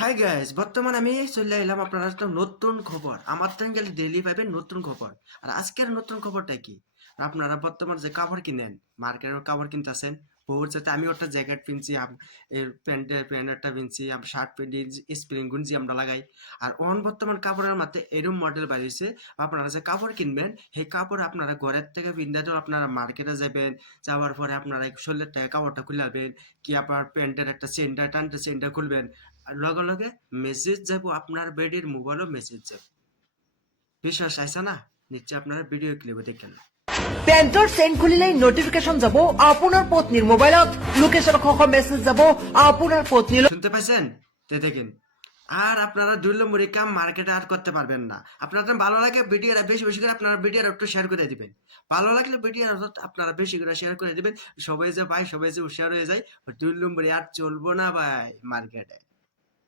Hi guys, বর্তমানে আমি চলে এলাম আপনারা একটা নতুন খবর। আমার গেলে ডেইলি পাবেন নতুন খবর। আর আজকের নতুন খবরটা কি? আপনারা বর্তমান যে কাপড় কিনেন, মার্কেটের কাপড় কিনতেছেন, বউর সাথে আমি একটা জ্যাকেট কিনছি, এর প্যান্টটা কিনছি, শার্ট প্যান্ট স্প্রিং গুনছি আমরা লাগাই। আর বর্তমান কাপড়ের মাঝে এরকম মডেল বাড়িয়েছে, আপনারা যে কাপড় কিনবেন সেই কাপড় আপনারা ঘরের থেকে পিন্ধাতে আপনারা মার্কেটে যাবেন, যাওয়ার পরে আপনারা শরীরের থেকে কাপড়টা খুলবেন, কি আপনার প্যান্টের একটা চেনটা টানতে চেনটা খুলবেন, আর লগে লগে মেসেজ যাব, আপনার বেডির মোবাইলও মেসেজ যাব। বিশ্বাস আইসা না? নিশ্চয় আপনারা ভিডিও ক্লিপে দেখেন। পেণ্টৰ চেইন খুলিলেই নটিফিকেশ্যন যাব আপোনাৰ পত্নীৰ মোবাইলত, লোকেশ্যন সহ মেছেজ যাব আপোনাৰ পত্নীলৈ। শুনতে পাইছেন? তে দেখেন। আর আপনারা ২ নম্বরে কাম মার্কেটে আর করতে পারবেন না। আপনাদের ভালো লাগে ভিডিওটা বেশি বেশি করে আপনারা ভিডিওটা একটু শেয়ার করে দিবেন। ভালো লাগলে ভিডিওটা আপনারা বেশি করে শেয়ার করে দিবেন। সবাই যে ভাই সবাই যে শেয়ার হয়ে যায়, ২ নম্বরে আর চলবো না ভাই মার্কেটে।